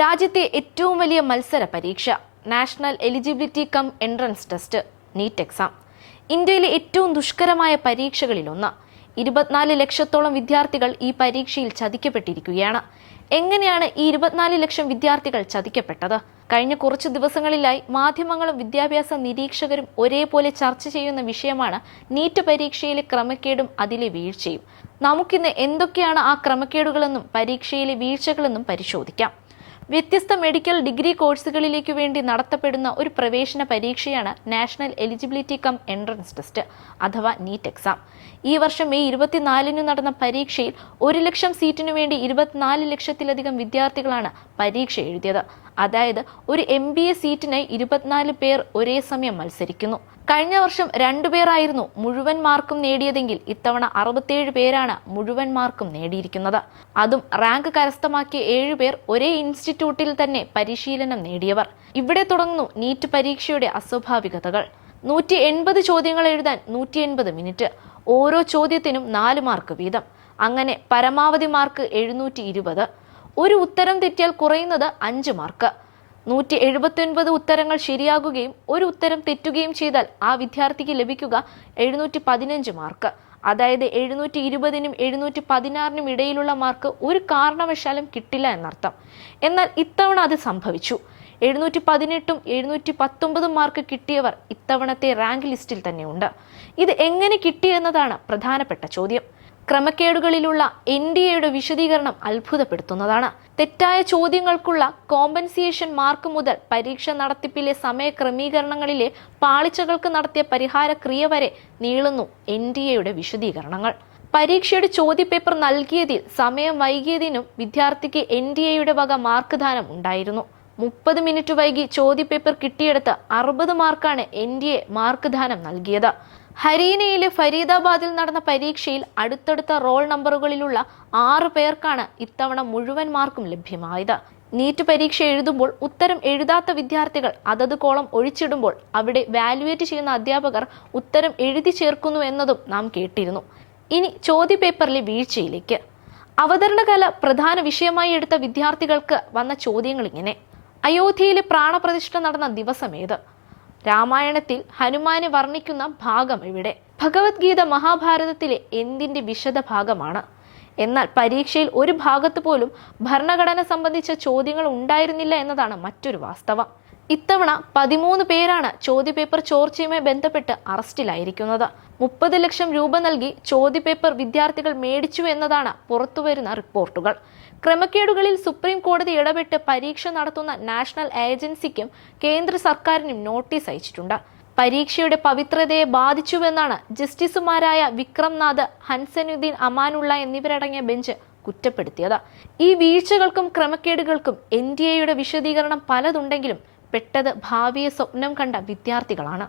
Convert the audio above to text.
രാജ്യത്തെ ഏറ്റവും വലിയ മത്സര പരീക്ഷ national eligibility cum entrance test NEET exam ഇന്ത്യയിലെ ഏറ്റവും ദുഷ്കരമായ പരീക്ഷകളിലൊന്ന്. ഇരുപത്തിനാല് ലക്ഷത്തോളം വിദ്യാർത്ഥികൾ ഈ പരീക്ഷയിൽ ചതിക്കപ്പെട്ടിരിക്കുകയാണ്. എങ്ങനെയാണ് ഈ ഇരുപത്തിനാല് ലക്ഷം വിദ്യാർത്ഥികൾ ചതിക്കപ്പെട്ടത്? കഴിഞ്ഞ കുറച്ച് ദിവസങ്ങളിലായി മാധ്യമങ്ങളും വിദ്യാഭ്യാസ നിരീക്ഷകരും ഒരേപോലെ ചർച്ച ചെയ്യുന്ന വിഷയമാണ് നീറ്റ് പരീക്ഷയിലെ ക്രമക്കേടും അതിലെ വീഴ്ചയും. നമുക്കിന്ന് എന്തൊക്കെയാണ് ആ ക്രമക്കേടുകളെന്നും പരീക്ഷയിലെ വീഴ്ചകളെന്നും പരിശോധിക്കാം. വ്യത്യസ്ത മെഡിക്കൽ ഡിഗ്രി കോഴ്സുകളിലേക്ക് വേണ്ടി നടത്തപ്പെടുന്ന ഒരു പ്രവേശന പരീക്ഷയാണ് national eligibility cum entrance test അഥവാ നീറ്റ് എക്സാം ഈ വർഷം മെയ് ഇരുപത്തിനാലിന് നടന്ന പരീക്ഷയിൽ ഒരു ലക്ഷം സീറ്റിനു വേണ്ടി ഇരുപത്തിനാല് ലക്ഷത്തിലധികം വിദ്യാർത്ഥികളാണ് പരീക്ഷ എഴുതിയത്. അതായത് ഒരു എം ബി എ സീറ്റിനായി ഇരുപത്തിനാല് പേർ ഒരേ സമയം മത്സരിക്കുന്നു. കഴിഞ്ഞ വർഷം രണ്ടുപേരായിരുന്നു മുഴുവൻ മാർക്കും നേടിയതെങ്കിൽ ഇത്തവണ അറുപത്തിയേഴ് പേരാണ് മുഴുവൻ മാർക്കും നേടിയിരിക്കുന്നത്. അതും റാങ്ക് കരസ്ഥമാക്കിയ ഏഴുപേർ ഒരേ ഇൻസ്റ്റിറ്റ്യൂട്ടിൽ തന്നെ പരിശീലനം നേടിയവർ. ഇവിടെ തുടങ്ങുന്നു നീറ്റ് പരീക്ഷയുടെ അസ്വാഭാവികതകൾ. നൂറ്റി എൺപത് ചോദ്യങ്ങൾ എഴുതാൻ നൂറ്റി എൺപത് മിനിറ്റ്. ഓരോ ചോദ്യത്തിനും നാല് മാർക്ക് വീതം. അങ്ങനെ പരമാവധി മാർക്ക് എഴുന്നൂറ്റി ഇരുപത്. ഒരു ഉത്തരം തെറ്റിയാൽ കുറയുന്നത് അഞ്ച് മാർക്ക്. നൂറ്റി എഴുപത്തിയൊൻപത് ഉത്തരങ്ങൾ ശരിയാകുകയും ഒരു ഉത്തരം തെറ്റുകയും ചെയ്താൽ ആ വിദ്യാർത്ഥിക്ക് ലഭിക്കുക എഴുന്നൂറ്റി പതിനഞ്ച് മാർക്ക്. അതായത് എഴുന്നൂറ്റി ഇരുപതിനും എഴുന്നൂറ്റി പതിനാറിനും ഇടയിലുള്ള മാർക്ക് ഒരു കാരണവശാലും കിട്ടില്ല എന്നർത്ഥം. എന്നാൽ ഇത്തവണ അത് സംഭവിച്ചു. എഴുന്നൂറ്റി പതിനെട്ടും എഴുന്നൂറ്റി പത്തൊമ്പതും മാർക്ക് കിട്ടിയവർ ഇത്തവണത്തെ റാങ്ക് ലിസ്റ്റിൽ തന്നെയുണ്ട്. ഇത് എങ്ങനെ കിട്ടിയെന്നതാണ് പ്രധാനപ്പെട്ട ചോദ്യം. ക്രമക്കേടുകളിലുള്ള എൻ ഡി എയുടെ വിശദീകരണം അത്ഭുതപ്പെടുത്തുന്നതാണ്. തെറ്റായ ചോദ്യങ്ങൾക്കുള്ള കോമ്പൻസിയേഷൻ മാർക്ക് മുതൽ പരീക്ഷ നടത്തിപ്പിലെ സമയ ക്രമീകരണങ്ങളിലെ പാളിച്ചകൾക്ക് നടത്തിയ പരിഹാര ക്രിയ വരെ നീളുന്നു എൻ ഡി എയുടെ വിശദീകരണങ്ങൾ. പരീക്ഷയുടെ ചോദ്യപേപ്പർ നൽകിയതിൽ സമയം വൈകിയതിനും വിദ്യാർത്ഥിക്ക് എൻ ഡി എയുടെ വക മാർക്ക് ദാനം ഉണ്ടായിരുന്നു. മുപ്പത് മിനിറ്റ് വൈകി ചോദ്യപേപ്പർ കിട്ടിയെടുത്ത് അറുപത് മാർക്കാണ് എൻ ഡി എ മാർക്ക് ദാനം നൽകിയത്. ഹരിയാനയിലെ ഫരീദാബാദിൽ നടന്ന പരീക്ഷയിൽ അടുത്തടുത്ത റോൾ നമ്പറുകളിലുള്ള ആറു പേർക്കാണ് ഇത്തവണ മുഴുവൻ മാർക്കും ലഭ്യമായത്. നീറ്റ് പരീക്ഷ എഴുതുമ്പോൾ ഉത്തരം എഴുതാത്ത വിദ്യാർത്ഥികൾ അതത് കോളം ഒഴിച്ചിടുമ്പോൾ അവിടെ വാലുവേറ്റ് ചെയ്യുന്ന അധ്യാപകർ ഉത്തരം എഴുതി ചേർക്കുന്നു എന്നതും നാം കേട്ടിരുന്നു. ഇനി ചോദ്യപേപ്പറിലെ വീഴ്ചയിലേക്ക്. അവതരണകല പ്രധാന വിഷയമായി എടുത്ത വിദ്യാർത്ഥികൾക്ക് വന്ന ചോദ്യങ്ങൾ ഇങ്ങനെ. അയോധ്യയിലെ പ്രാണപ്രതിഷ്ഠ നടന്ന ദിവസമേത് രാമായണത്തിൽ ഹനുമാനെ വർണിക്കുന്ന ഭാഗം ഇവിടെ. ഭഗവത്ഗീത മഹാഭാരതത്തിലെ എന്തിന്റെ വിശദ ഭാഗമാണ്. എന്നാൽ പരീക്ഷയിൽ ഒരു ഭാഗത്ത് പോലും ഭരണഘടന സംബന്ധിച്ച ചോദ്യങ്ങൾ ഉണ്ടായിരുന്നില്ല എന്നതാണ് മറ്റൊരു വാസ്തവം. ഇത്തവണ പതിമൂന്ന് പേരാണ് ചോദ്യപേപ്പർ ചോർച്ചയുമായി ബന്ധപ്പെട്ട് അറസ്റ്റിലായിരിക്കുന്നത്. മുപ്പത് ലക്ഷം രൂപ നൽകി ചോദ്യപേപ്പർ വിദ്യാർത്ഥികൾ മേടിച്ചു എന്നതാണ് പുറത്തുവരുന്ന റിപ്പോർട്ടുകൾ. ക്രമക്കേടുകളിൽ സുപ്രീം കോടതി ഇടപെട്ട് പരീക്ഷ നടത്തുന്ന നാഷണൽ ഏജൻസിക്കും കേന്ദ്ര സർക്കാരിനും നോട്ടീസ് അയച്ചിട്ടുണ്ട്. പരീക്ഷയുടെ പവിത്രതയെ ബാധിച്ചുവെന്നാണ് ജസ്റ്റിസുമാരായ വിക്രംനാഥ് ഹൻസനുദ്ദീൻ അമാനുള്ള എന്നിവരടങ്ങിയ ബെഞ്ച് കുറ്റപ്പെടുത്തിയത്. ഈ വീഴ്ചകൾക്കും ക്രമക്കേടുകൾക്കും എൻ ഡി എയുടെ വിശദീകരണം പലതുണ്ടെങ്കിലും പെട്ടത് ഭാവിയെ സ്വപ്നം കണ്ട വിദ്യാർത്ഥികളാണ്.